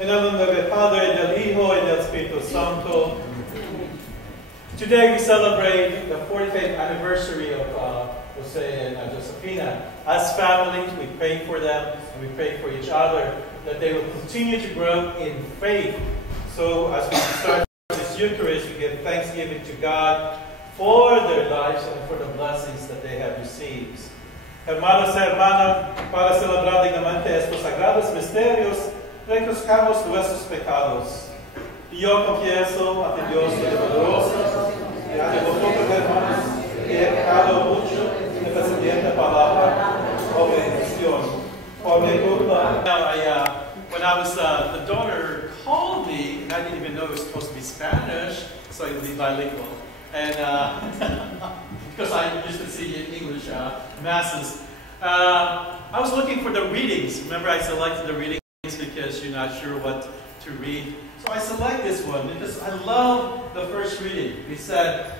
En el nombre del Padre, del Hijo, y del Espíritu Santo. Today we celebrate the 45th anniversary of Jose and Josefina. As families, we pray for them and we pray for each other that they will continue to grow in faith. So as we start this Eucharist, we give thanksgiving to God for their lives and for the blessings that they have received. Hermanos y hermanas, para celebrar dignamente estos sagrados misterios, reconozcamos nuestros pecados. Y yo confieso ante Dios Todopoderoso y ante vosotros, hermanos, que he pecado mucho en la palabra o bendición. Por mi culpa. When I was, the daughter called me, and I didn't even know it was supposed to be Spanish, so it would be bilingual. And because I used to see in English masses, I was looking for the readings. Remember, I selected the readings because you're not sure what to read. So I select this one because I love the first reading. It said,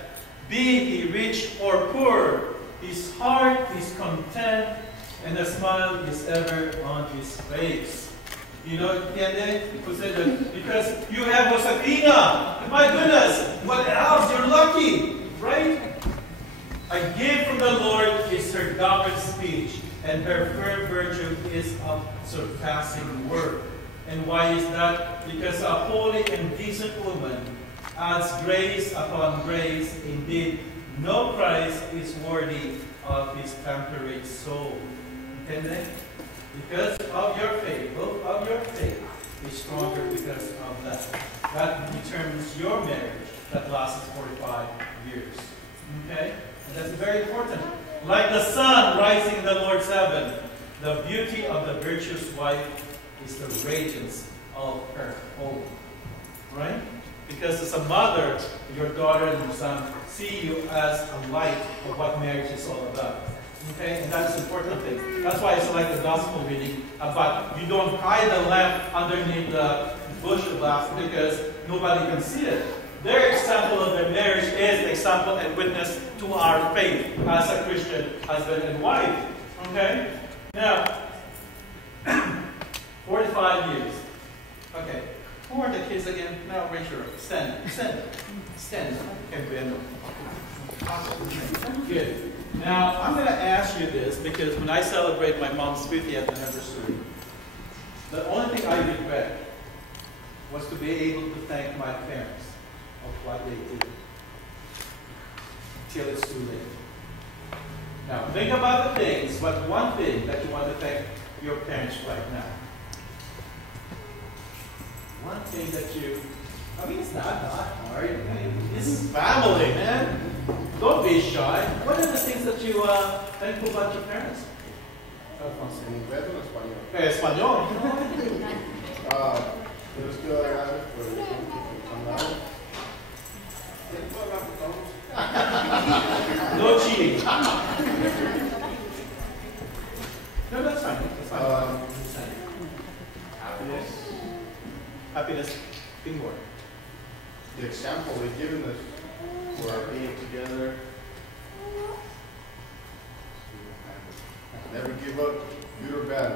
"Be he rich or poor, his heart is content, and the smile is ever on his face." You know, because you have Josefina. My goodness, what else? You're lucky, right? A gift from the Lord is her dogged speech, and her firm virtue is of surpassing worth. And why is that? Because a holy and decent woman adds grace upon grace. Indeed, no price is worthy of his temperate soul. Entende? Because of your faith, both of your faith is stronger because of that. That determines your marriage that lasts 45 years. Okay? And that's very important. Like the sun rising in the Lord's heaven, the beauty of the virtuous wife is the radiance of her home. Right? Because as a mother, your daughter and your son see you as a light of what marriage is all about. Okay? And that's an important thing. That's why I select the gospel reading about you don't hide the lamp underneath the bush of glass because nobody can see it. Their example of their marriage is the example and witness to our faith as a Christian husband and wife. Okay? Now, 45 years. Okay. Who are the kids again? Now, raise your hand. Stand. Good. Now, I'm going to ask you this because when I celebrate my mom's 50th anniversary, the only thing I regret was to be able to thank my parents of what they did till it's too late. Now, think about the things, but one thing that you want to thank your parents right now. One thing that it's not hard. It's family, man. Don't be shy. What are the things that you thankful about your parents? ¿En inglés o en español? Español. Yo les quiero dar gracias por el ejemplo que han dado. No cheating. No, that's fine. Happiness being born. The example they've given us for our being together. Never give up, good or bad.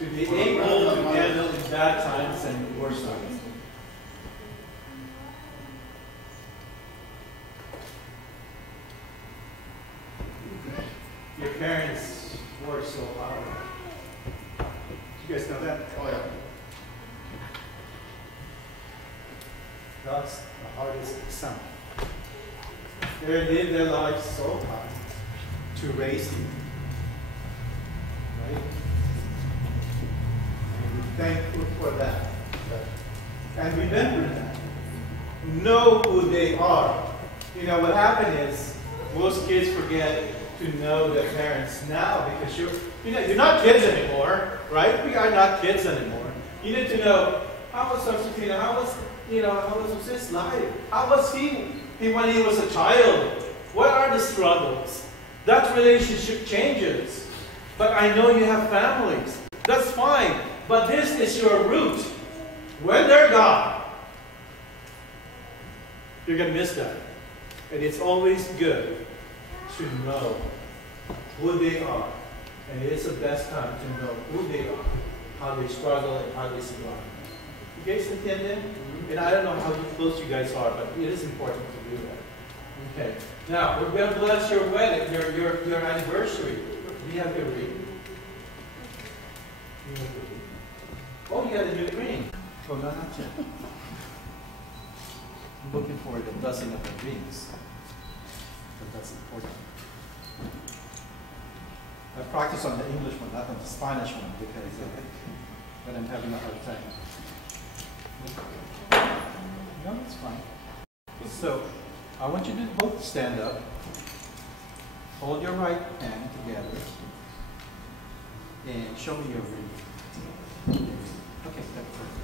To be able to handle in bad times and worse times. Your parents worked so hard. You guys know that? Oh, yeah. That's the hardest exam. They lived their lives so hard to raise you. Right? And we're thankful for that. And remember that. Know who they are. You know, what happened is most kids forget to know their parents now because you're not kids anymore, right? We are not kids anymore. You need to know how was Josefina, how was his life? How was he when he was a child? What are the struggles? That relationship changes. But I know you have families. That's fine. But this is your root. When they're gone, you're going to miss that. And it's always good to know who they are. And it's the best time to know who they are. how they struggle and how they survive. You guys entienden? And I don't know how close you guys are, but it is important to do that. Okay. Now, we're going to bless your wedding, your anniversary. Do you have your ring? Oh, you got a new ring. Oh, no, not yet. I'm looking for the blessing of the rings. But that's important. I practice on the English one, not on the Spanish one, because but I'm having a hard time. No, it's fine. So, I want you to both stand up. Hold your right hand together. And show me your ring. Okay, that's perfect.